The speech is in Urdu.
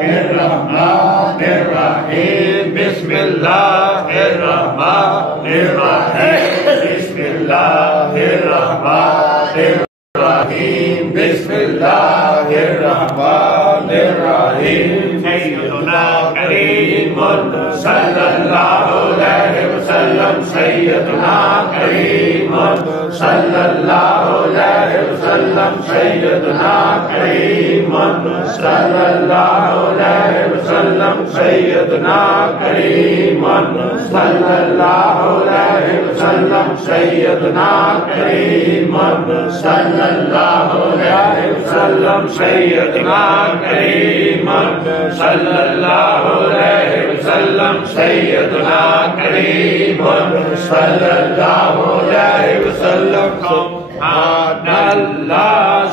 الرحمن الرحيم بسم الله الرحمن الرحيم بسم الله الرحمن الرحيم بسم الله الرحمن الرحيم سيدنا كريم صلى الله عليه وسلم سيدنا كريم صلى الله عليه وسلم سيدنا كريم صلى الله عليه وسلم سيدنا كريم صلى الله عليه وسلم سيدنا كريم صلى الله عليه وسلم سيدنا كريم صلى الله عليه وسلم سيدنا كريم صلى الله عليه وسلم سبحان الله